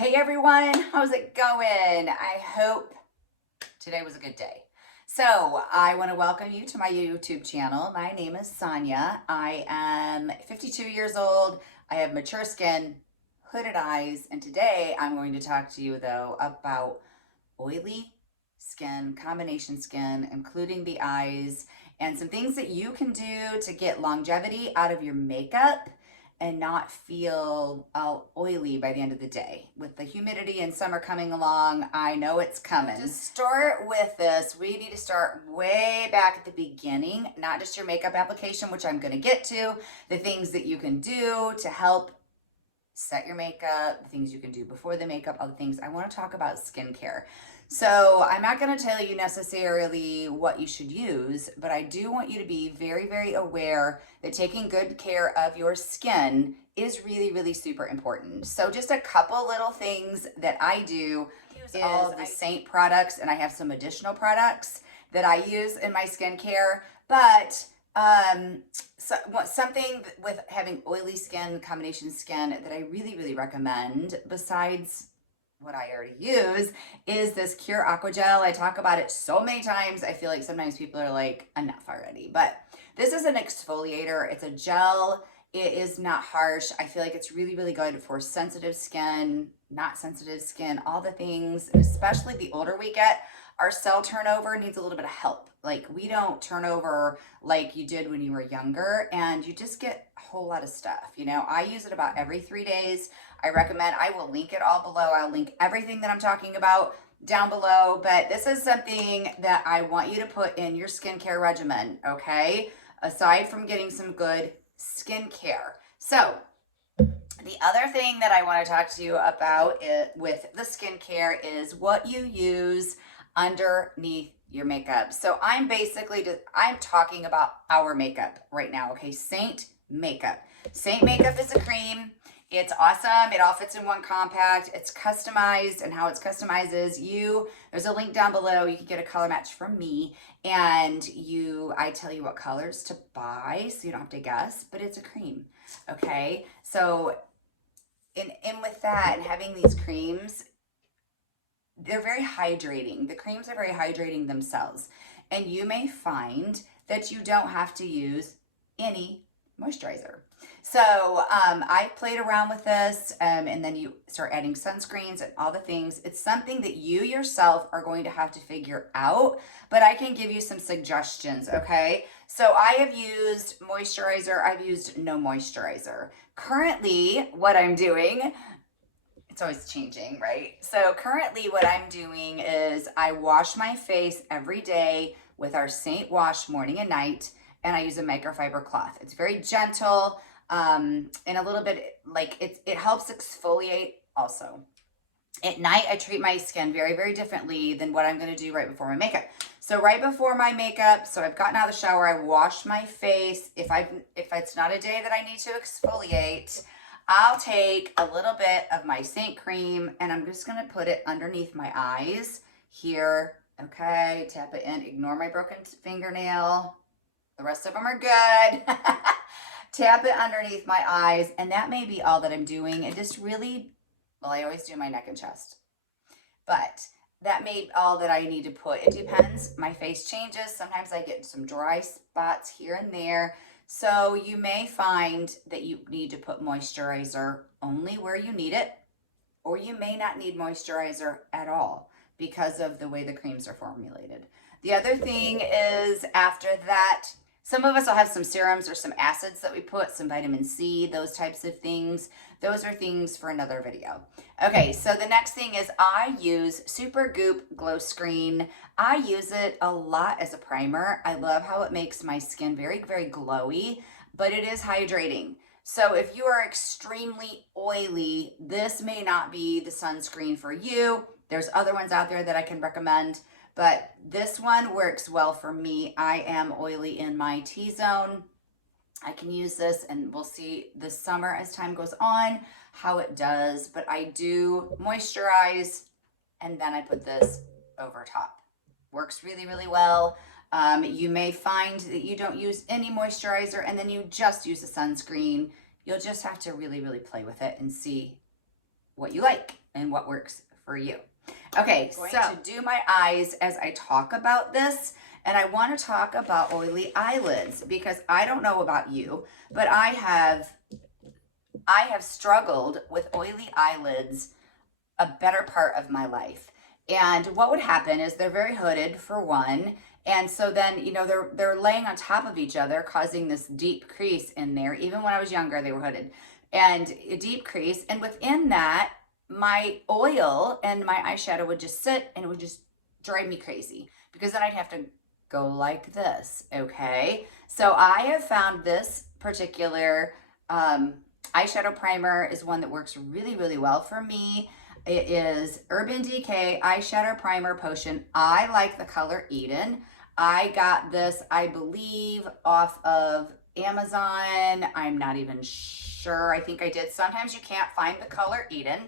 Hey everyone, how's it going? I hope today was a good day. So I want to welcome you to my YouTube channel. My name is Sonia. I am 52 years old. I have mature skin, hooded eyes, and today I'm going to talk to you though about oily skin, combination skin, including the eyes, and some things that you can do to get longevity out of your makeup and not feel all oily by the end of the day. With the humidity and summer coming along, I know it's coming. To start with this, we need to start way back at the beginning, not just your makeup application, which I'm gonna get to, the things that you can do to help set your makeup, the things you can do before the makeup, all the things. I wanna talk about skincare. So I'm not gonna tell you necessarily what you should use, but I do want you to be very, very aware that taking good care of your skin is really, really super important. So just a couple little things that I do is all the Seint products, and I have some additional products that I use in my skincare, but something with having oily skin, combination skin that I really, really recommend besides what I already use is this Cure Aqua Gel. I talk about it so many times. I feel like sometimes people are like, enough already. But this is an exfoliator. It's a gel. It is not harsh. I feel like it's really, really good for sensitive skin, not sensitive skin, all the things. And especially the older we get, our cell turnover needs a little bit of help. Like we don't turn over like you did when you were younger, and you just get a whole lot of stuff. You know, I use it about every 3 days. I recommend, I will link it all below. I'll link everything that I'm talking about down below, but this is something that I want you to put in your skincare regimen, okay? Aside from getting some good skincare. So the other thing that I want to talk to you about with the skincare is what you use underneath your makeup. So I'm talking about our makeup right now, okay? Seint makeup. Seint makeup is a cream. It's awesome. It all fits in one compact. It's customized, and how it's customized is there's a link down below. You can get a color match from me, and I tell you what colors to buy so you don't have to guess, but it's a cream, okay? So in with that and having these creams, they're very hydrating. The creams are very hydrating themselves, and you may find that you don't have to use any moisturizer. So I played around with this, and then you start adding sunscreens and all the things. It's something that you yourself are going to have to figure out, but I can give you some suggestions, okay? So I have used moisturizer. I've used no moisturizer. Currently, what I'm doing, it's always changing, right? So currently what I'm doing is I wash my face every day with our Seint wash morning and night, and I use a microfiber cloth. It's very gentle, and a little bit like it helps exfoliate also. At night, I treat my skin very, very differently than what I'm gonna do right before my makeup. So right before my makeup, so I've gotten out of the shower, I wash my face. If it's not a day that I need to exfoliate, I'll take a little bit of my Seint cream, and I'm just gonna put it underneath my eyes here, okay? Tap it in, ignore my broken fingernail. The rest of them are good. Tap it underneath my eyes, and that may be all that I'm doing. And just really, well, I always do my neck and chest, but that may be all that I need to put. It depends. My face changes. Sometimes I get some dry spots here and there. So you may find that you need to put moisturizer only where you need it, or you may not need moisturizer at all because of the way the creams are formulated. The other thing is after that, some of us will have some serums or some acids that we put, some vitamin C, those types of things. Those are things for another video. Okay, so the next thing is I use Super Goop Glow Screen. I use it a lot as a primer. I love how it makes my skin very, very glowy, but it is hydrating. So if you are extremely oily, this may not be the sunscreen for you. There's other ones out there that I can recommend, but this one works well for me. I am oily in my T-zone. I can use this, and we'll see this summer as time goes on how it does, but I do moisturize, and then I put this over top. Works really, really well. You may find that you don't use any moisturizer and then you just use a sunscreen. You'll just have to really, really play with it and see what you like. and what works for you. Okay, so I'm going to do my eyes as I talk about this, and I want to talk about oily eyelids because I don't know about you, but I have struggled with oily eyelids a better part of my life. And what would happen is they're very hooded for one. And so then, you know, they're laying on top of each other, causing this deep crease in there. Even when I was younger, they were hooded and a deep crease. And within that, my oil and my eyeshadow would just sit and it would just drive me crazy because then I'd have to go like this. Okay. So I have found this particular eyeshadow primer is one that works really, really well for me. It is Urban Decay Eyeshadow Primer Potion. I like the color Eden. I got this, I believe, off of Amazon. I'm not even sure. I think I did. Sometimes you can't find the color Eden,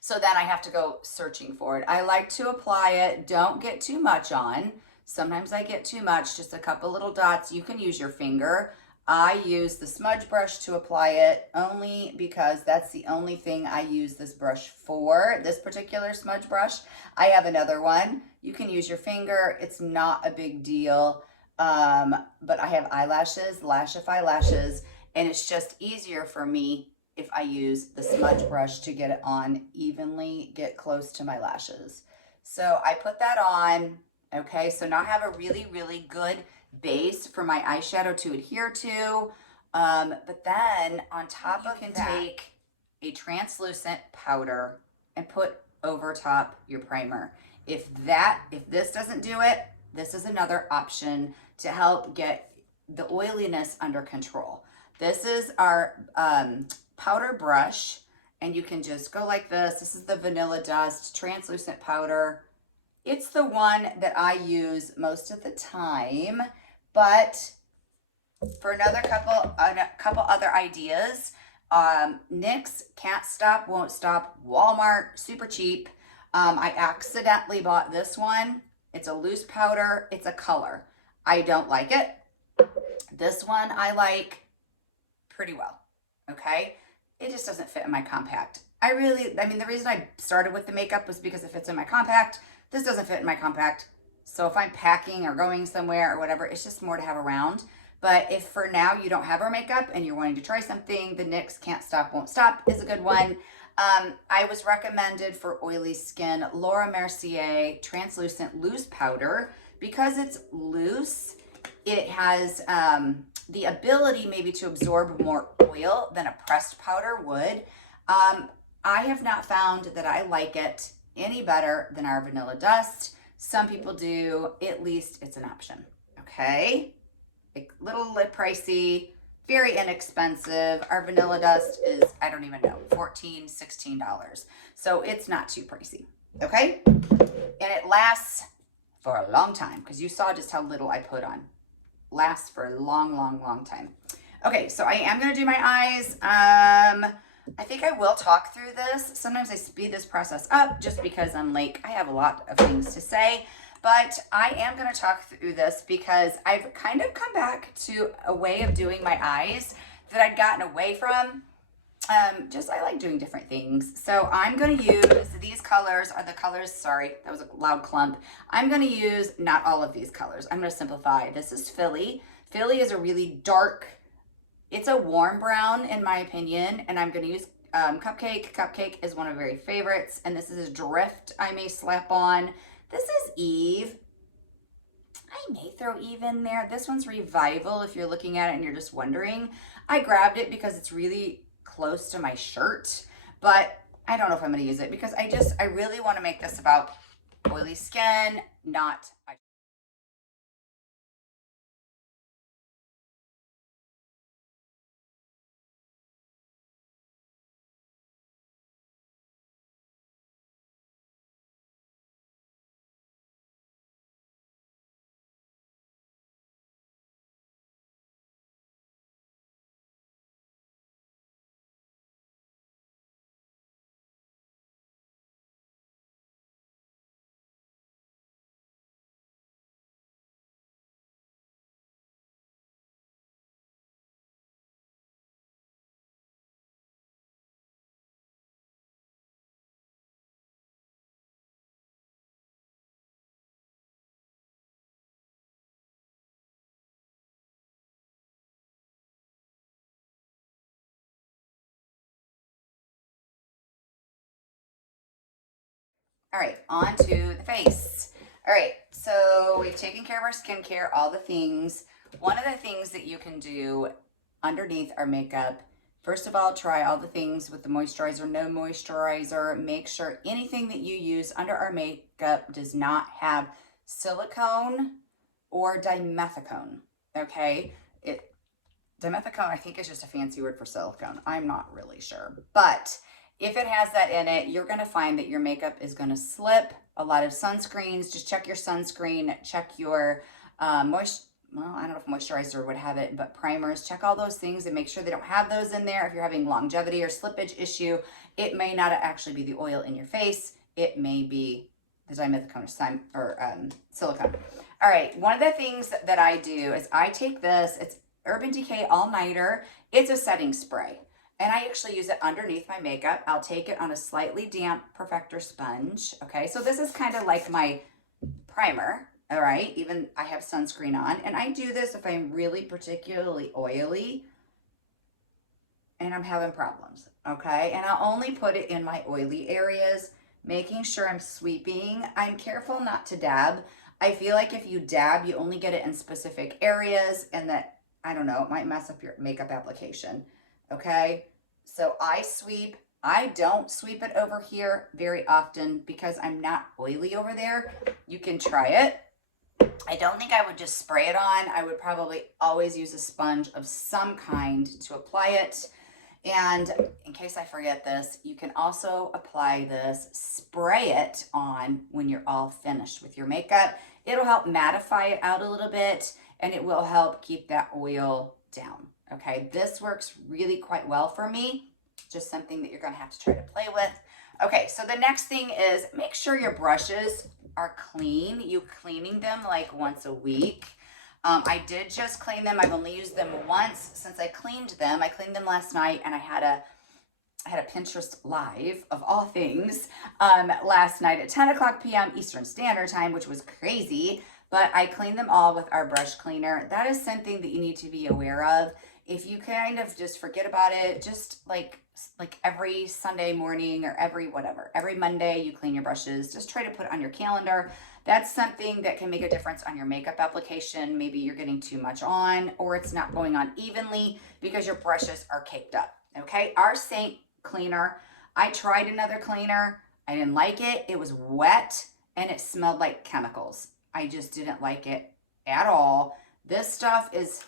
so then I have to go searching for it. I like to apply it. Don't get too much on. Sometimes I get too much, just a couple little dots. You can use your finger. I use the smudge brush to apply it only because that's the only thing I use this brush for, this particular smudge brush. I have another one. You can use your finger. It's not a big deal. But I have eyelashes, Lashify lashes, and it's just easier for me if I use the smudge brush to get it on evenly, get close to my lashes. So I put that on. Okay, so now I have a really, really good base for my eyeshadow to adhere to. But then on top of that, you can take a translucent powder and put over top your primer. If this doesn't do it, this is another option to help get the oiliness under control. This is our powder brush, and you can just go like this. This is the Vanilla Dust translucent powder. It's the one that I use most of the time, but for another couple other ideas, NYX, Can't Stop, Won't Stop, Walmart, super cheap. I accidentally bought this one. It's a loose powder. It's a color. I don't like it. This one I like pretty well, okay? It just doesn't fit in my compact. I mean, the reason I started with the makeup was because it fits in my compact. This doesn't fit in my compact. So if I'm packing or going somewhere or whatever, it's just more to have around. But if for now you don't have our makeup and you're wanting to try something, the NYX Can't Stop, Won't Stop is a good one. I was recommended for oily skin, Laura Mercier Translucent Loose Powder. Because it's loose, it has the ability maybe to absorb more oil than a pressed powder would. I have not found that I like it any better than our Vanilla Dust. Some people do. At least it's an option. Okay, a little pricey, very inexpensive. Our Vanilla Dust is, I don't even know, $14, $16. So it's not too pricey. Okay, and it lasts for a long time because you saw just how little I put on. Lasts for a long, long, long time. Okay, so I am going to do my eyes. I think I will talk through this. Sometimes I speed this process up just because I'm like, I have a lot of things to say. But I am going to talk through this because I've kind of come back to a way of doing my eyes that I'd gotten away from. I like doing different things. So I'm going to use, these colors are the colors, sorry, that was a loud clump. I'm going to use not all of these colors. I'm going to simplify. This is Philly. Philly is a really dark, it's a warm brown in my opinion, and I'm going to use Cupcake. Cupcake is one of my very favorites, and this is Drift I may slap on. This is Eve. I may throw Eve in there. This one's Revival if you're looking at it and you're just wondering. I grabbed it because it's really close to my shirt, but I don't know if I'm going to use it because I really want to make this about oily skin, not All right, on to the face. All right, so we've taken care of our skincare, all the things. One of the things that you can do underneath our makeup, first of all, try all the things with the moisturizer, no moisturizer. Make sure anything that you use under our makeup does not have silicone or dimethicone, okay? Dimethicone, I think, is just a fancy word for silicone. I'm not really sure. But if it has that in it, you're going to find that your makeup is going to slip. A lot of sunscreens, just check your sunscreen, check your well, I don't know if moisturizer would have it, but primers, check all those things and make sure they don't have those in there. If you're having longevity or slippage issue, it may not actually be the oil in your face. It may be the dimethicone or silicone. All right, one of the things that I do is I take this, it's Urban Decay All Nighter. It's a setting spray. And I actually use it underneath my makeup. I'll take it on a slightly damp Perfector sponge. Okay, so this is kind of like my primer. All right, even I have sunscreen on. And I do this if I'm really particularly oily and I'm having problems. Okay, and I'll only put it in my oily areas, making sure I'm sweeping. I'm careful not to dab. I feel like if you dab, you only get it in specific areas, and that, I don't know, it might mess up your makeup application. Okay, so I sweep. I don't sweep it over here very often because I'm not oily over there. You can try it. I don't think I would just spray it on. I would probably always use a sponge of some kind to apply it. And in case I forget this, you can also apply this, spray it on when you're all finished with your makeup. It'll help mattify it out a little bit, and it will help keep that oil down. Okay, this works really quite well for me. Just something that you're going to have to try to play with. Okay, so the next thing is make sure your brushes are clean. You cleaning them like once a week. I did just clean them. I've only used them once since I cleaned them. I cleaned them last night, and I had a Pinterest live of all things last night at 10 o'clock p.m. Eastern Standard Time, which was crazy. But I cleaned them all with our brush cleaner. That is something that you need to be aware of. If you kind of just forget about it, just like every Sunday morning or every Monday you clean your brushes, just try to put it on your calendar. That's something that can make a difference on your makeup application. Maybe you're getting too much on, or it's not going on evenly because your brushes are caked up. Okay, our Seint cleaner, I tried another cleaner. I didn't like it. It was wet and it smelled like chemicals. I just didn't like it at all. This stuff is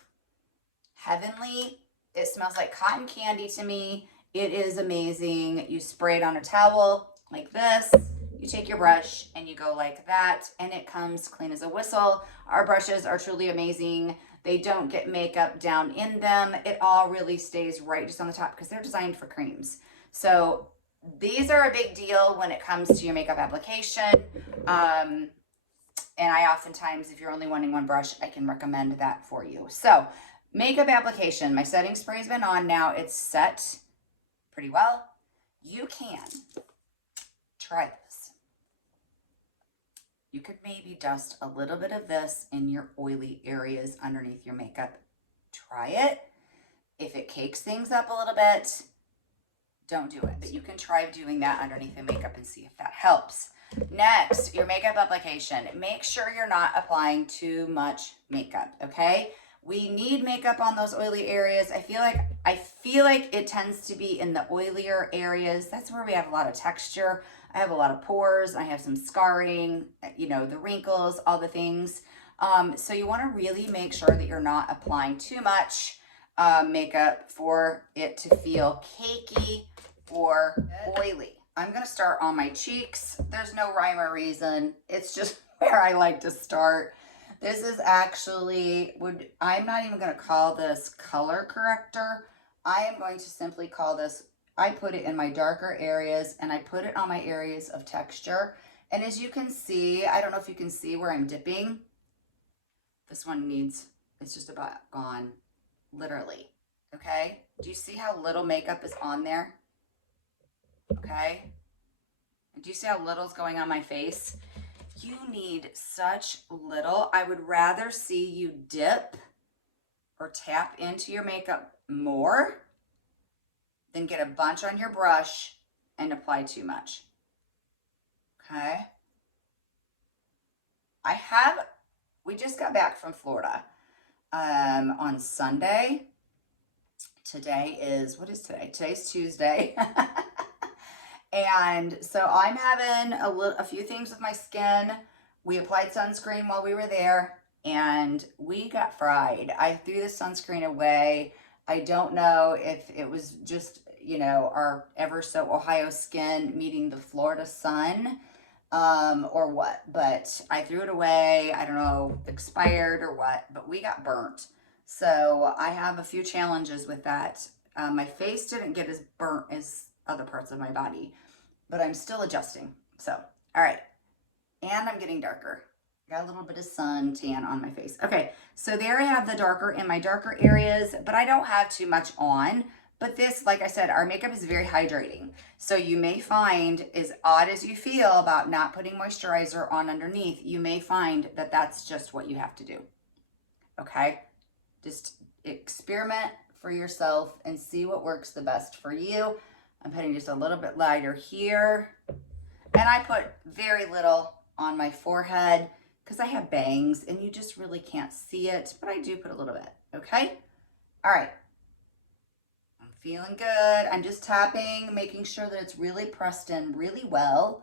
heavenly. It smells like cotton candy to me. It is amazing. You spray it on a towel like this. You take your brush and you go like that, and it comes clean as a whistle. Our brushes are truly amazing. They don't get makeup down in them. It all really stays right just on the top because they're designed for creams. So these are a big deal when it comes to your makeup application. And I oftentimes, if you're only wanting one brush, I can recommend that for you. So makeup application, my setting spray has been on now. It's set pretty well. You can try this. You could maybe dust a little bit of this in your oily areas underneath your makeup. Try it. If it cakes things up a little bit, don't do it. But you can try doing that underneath the makeup and see if that helps. Next, your makeup application. Make sure you're not applying too much makeup, okay? We need makeup on those oily areas. I feel like it tends to be in the oilier areas. That's where we have a lot of texture. I have a lot of pores. I have some scarring, you know, the wrinkles, all the things. So you want to really make sure that you're not applying too much makeup for it to feel cakey or oily. I'm going to start on my cheeks. There's no rhyme or reason. It's just where I like to start. This is actually, I'm not even going to call this color corrector. I am going to simply call this, I put it in my darker areas and I put it on my areas of texture. And as you can see, I don't know if you can see where I'm dipping. This one it's just about gone, literally. Okay? Do you see how little makeup is on there? Okay? Do you see how little's going on my face? You need such little. I would rather see you dip or tap into your makeup more than get a bunch on your brush and apply too much. Okay. We just got back from Florida on Sunday. Today is, what is today? Today's Tuesday. And so I'm having a few things with my skin. We applied sunscreen while we were there and we got fried. I threw the sunscreen away. I don't know if it was just, you know, our ever so Ohio skin meeting the Florida sun, or what, but I threw it away. I don't know, expired or what, but we got burnt. So I have a few challenges with that. My face didn't get as burnt as other parts of my body, but I'm still adjusting. So, all right. And I'm getting darker. Got a little bit of sun tan on my face. Okay, so there I have the darker in my darker areas, but I don't have too much on. But this, like I said, our makeup is very hydrating. So you may find, as odd as you feel about not putting moisturizer on underneath, you may find that that's just what you have to do. Okay? Just experiment for yourself and see what works the best for you. I'm putting just a little bit lighter here. And I put very little on my forehead because I have bangs and you just really can't see it, but I do put a little bit, okay? All right. I'm feeling good. I'm just tapping, making sure that it's really pressed in really well.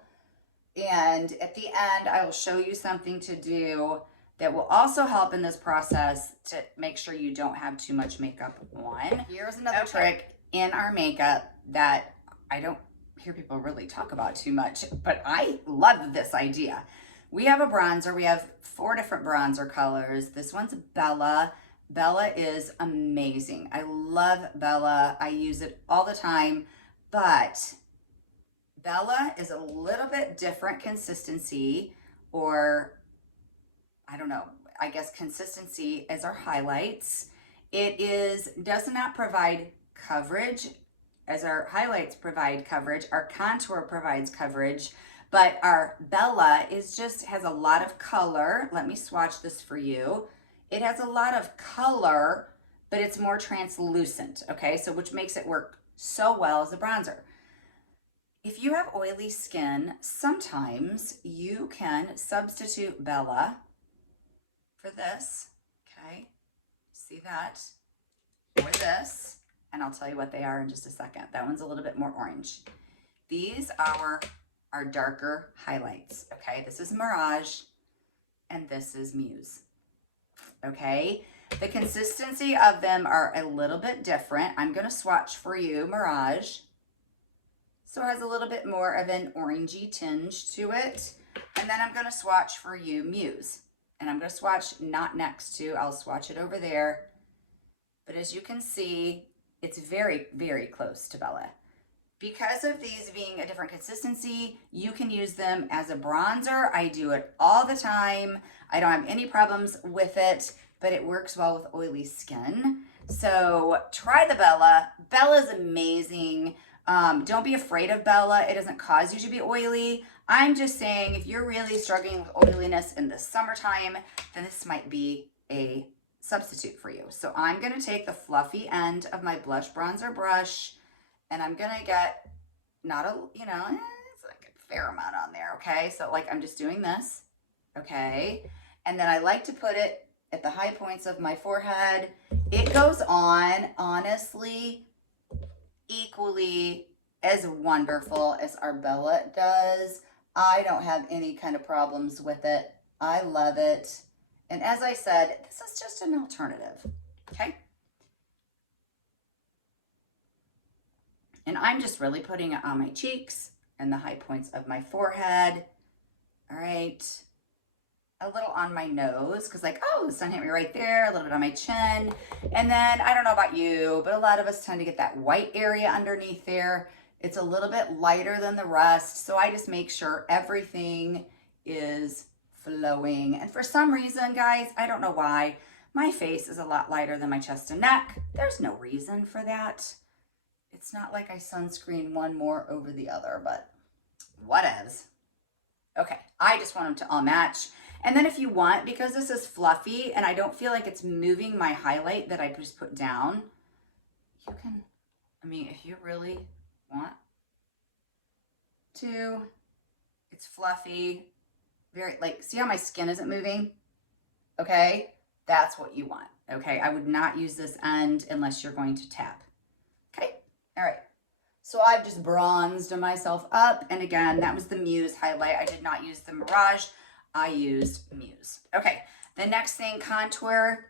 And at the end, I will show you something to do that will also help in this process to make sure you don't have too much makeup on. Here's another trick in our makeup that I don't hear people really talk about too much, but I love this idea. We have a bronzer. We have 4 different bronzer colors. This one's Bella. Bella is amazing. I love Bella. I use it all the time, but Bella is a little bit different consistency, or I don't know, I guess consistency as our highlights. It does not provide coverage as our highlights provide coverage. Our contour provides coverage, but our Bella has a lot of color. Let me swatch this for you. It has a lot of color, but it's more translucent, okay? So which makes it work so well as a bronzer. If you have oily skin, sometimes you can substitute Bella for this, okay? See that? Or this, and I'll tell you what they are in just a second. That one's a little bit more orange. These are our darker highlights, okay? This is Mirage, and this is Muse, okay? The consistency of them are a little bit different. I'm gonna swatch for you Mirage. So it has a little bit more of an orangey tinge to it. And then I'm gonna swatch for you Muse. And I'm gonna swatch not next to, I'll swatch it over there. But as you can see, it's very, very close to Bella. Because of these being a different consistency, you can use them as a bronzer. I do it all the time. I don't have any problems with it, but it works well with oily skin. So try the Bella. Bella's amazing. Don't be afraid of Bella. It doesn't cause you to be oily. I'm just saying if you're really struggling with oiliness in the summertime, then this might be a substitute for you. So I'm going to take the fluffy end of my blush bronzer brush and I'm going to get not a, you know, it's like a fair amount on there. Okay. So like I'm just doing this. Okay. And then I like to put it at the high points of my forehead. It goes on, honestly, equally as wonderful as our Bella does. I don't have any kind of problems with it. I love it. And as I said, this is just an alternative, okay? And I'm just really putting it on my cheeks and the high points of my forehead. All right. A little on my nose because like, oh, the sun hit me right there, a little bit on my chin. And then I don't know about you, but a lot of us tend to get that white area underneath there. It's a little bit lighter than the rest. So I just make sure everything is flowing. And for some reason, guys, I don't know why, my face is a lot lighter than my chest and neck. There's no reason for that. It's not like I sunscreen one more over the other, but whatevs. Okay, I just want them to all match. And then if you want, because this is fluffy and I don't feel like it's moving my highlight that I just put down, you can, I mean, if you really want to, It's fluffy, very, like, see how my skin isn't moving? Okay, that's what you want. Okay, I would not use this end unless you're going to tap. Okay, all right. So I've just bronzed myself up. And again, that was the Muse highlight. I did not use the Mirage. I used Muse. Okay, the next thing, contour.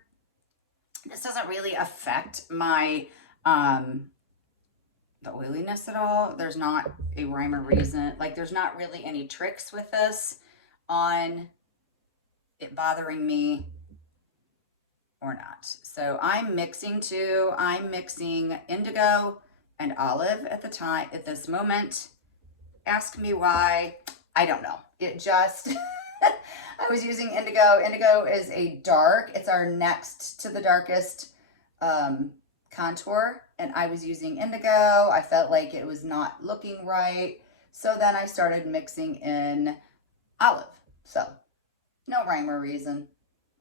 This doesn't really affect my, the oiliness at all. There's not a rhyme or reason. Like, there's not really any tricks with this on it bothering me or not. So I'm mixing two. I'm mixing indigo and olive at the time, at this moment. Ask me why. I don't know. It just, I was using indigo. Indigo is a dark. It's our next to the darkest contour. And I was using indigo. I felt like it was not looking right. So then I started mixing in olive. So no rhyme or reason.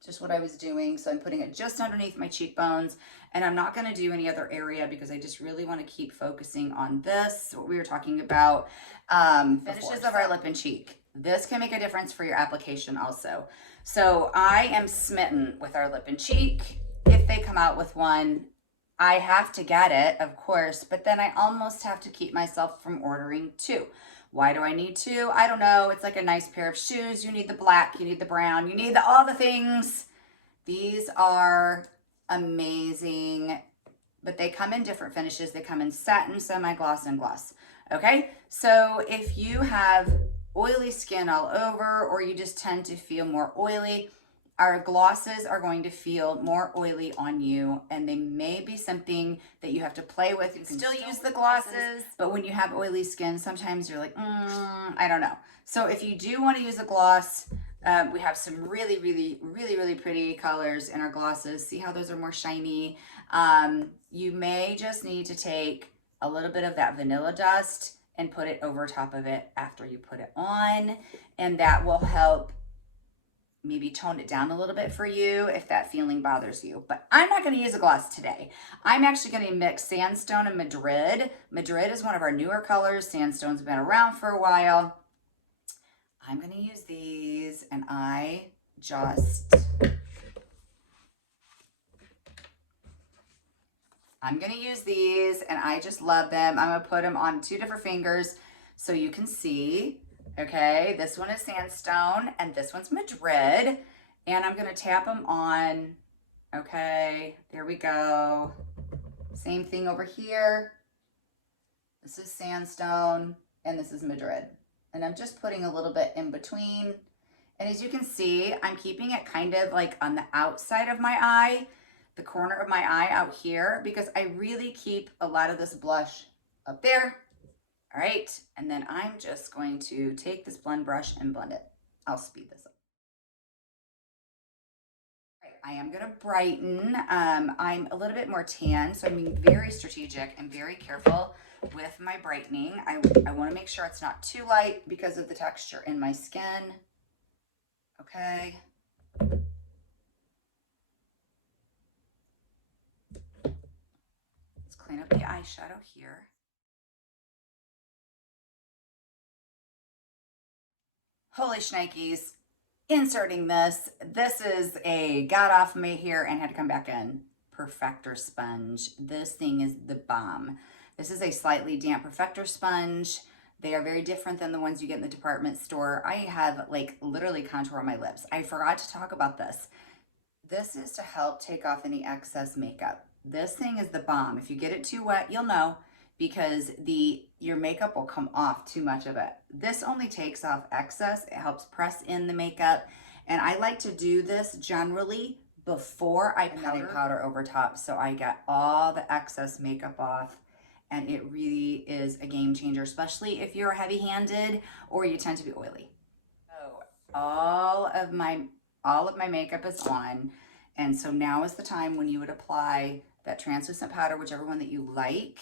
Just what I was doing. So I'm putting it just underneath my cheekbones, and I'm not going to do any other area because I just really want to keep focusing on this, what we were talking about. Finishes of our lip and cheek. This can make a difference for your application also. So I am smitten with our lip and cheek. If they come out with one, I have to get it, of course, but then I almost have to keep myself from ordering two. Why do I need two? I don't know. It's like a nice pair of shoes. You need the black, you need the brown, you need all the things. These are amazing, but they come in different finishes. They come in satin, semi-gloss, and gloss. Okay, so if you have oily skin all over, or you just tend to feel more oily, our glosses are going to feel more oily on you, and they may be something that you have to play with. You can still use the glosses, but when you have oily skin, sometimes you're like, I don't know. So if you do want to use a gloss, we have some really, really, really, really pretty colors in our glosses. See how those are more shiny? You may just need to take a little bit of that vanilla dust and put it over top of it after you put it on, and that will help maybe tone it down a little bit for you if that feeling bothers you. But I'm not going to use a gloss today. I'm actually going to mix Sandstone and Madrid. Madrid is one of our newer colors. Sandstone's been around for a while. I'm going to use these, and I'm going to use these, and I just love them. I'm going to put them on two different fingers so you can see. Okay, this one is Sandstone, and this one's Madrid, and I'm going to tap them on. Okay, there we go. Same thing over here. This is Sandstone, and this is Madrid. And I'm just putting a little bit in between. And as you can see, I'm keeping it kind of like on the outside of my eye, the corner of my eye out here, because I really keep a lot of this blush up there. All right, and then I'm just going to take this blend brush and blend it. I'll speed this up. All right, I am gonna brighten. I'm a little bit more tan, so I'm being very strategic and very careful with my brightening. I wanna make sure it's not too light because of the texture in my skin. Okay. Let's clean up the eyeshadow here. Holy shnikes, inserting this. This is got off me here and had to come back in. Perfector sponge. This thing is the bomb. This is a slightly damp Perfector sponge. They are very different than the ones you get in the department store. I have like literally contour on my lips. I forgot to talk about this. This is to help take off any excess makeup. This thing is the bomb. If you get it too wet, you'll know, because your makeup will come off too much of it. This only takes off excess. It helps press in the makeup. And I like to do this generally before I powder over top, so I get all the excess makeup off. And it really is a game changer, especially if you're heavy-handed or you tend to be oily. So all of my makeup is on. And so now is the time when you would apply that translucent powder, whichever one that you like.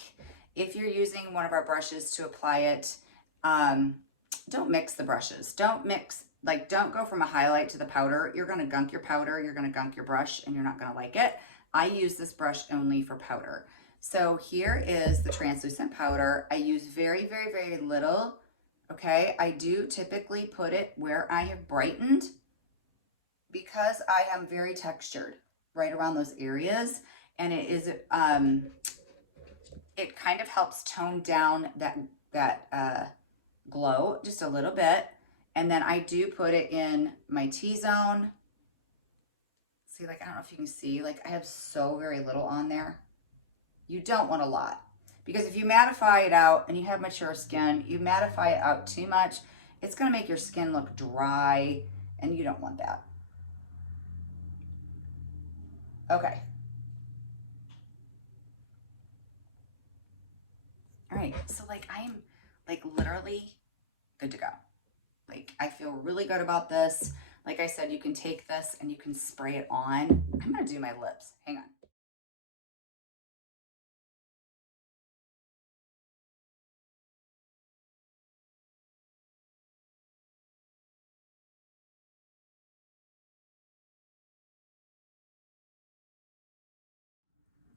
If you're using one of our brushes to apply it, don't mix the brushes. Don't go from a highlight to the powder. You're gonna gunk your powder, you're gonna gunk your brush, and you're not gonna like it. I use this brush only for powder. So here is the translucent powder. I use very, very, very little, Okay, I do typically put it where I have brightened because I am very textured right around those areas, and it is it kind of helps tone down that glow just a little bit. And then I do put it in my T-zone. See, like, I don't know if you can see, like, I have so very little on there. You don't want a lot, because if you mattify it out and you have mature skin, you mattify it out too much, it's going to make your skin look dry, and you don't want that. Okay. All right. So like I'm like literally good to go. Like I feel really good about this. Like I said, you can take this and you can spray it on. I'm going to do my lips. Hang on.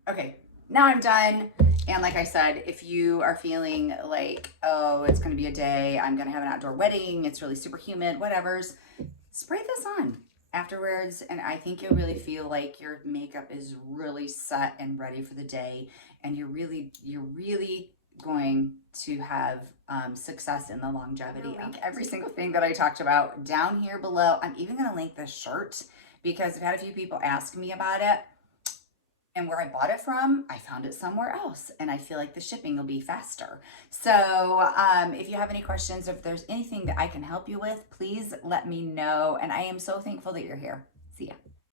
Okay, now I'm done. And like I said, if you are feeling like, oh, it's going to be a day, I'm going to have an outdoor wedding, it's really super humid, whatever's, spray this on afterwards. And I think you'll really feel like your makeup is really set and ready for the day. And you're really going to have success in the longevity. Link every single thing that I talked about down here below. I'm even going to link this shirt because I've had a few people ask me about it. And where I bought it from, I found it somewhere else, and I feel like the shipping will be faster. So if you have any questions, if there's anything that I can help you with, please let me know. And I am so thankful that you're here. See ya.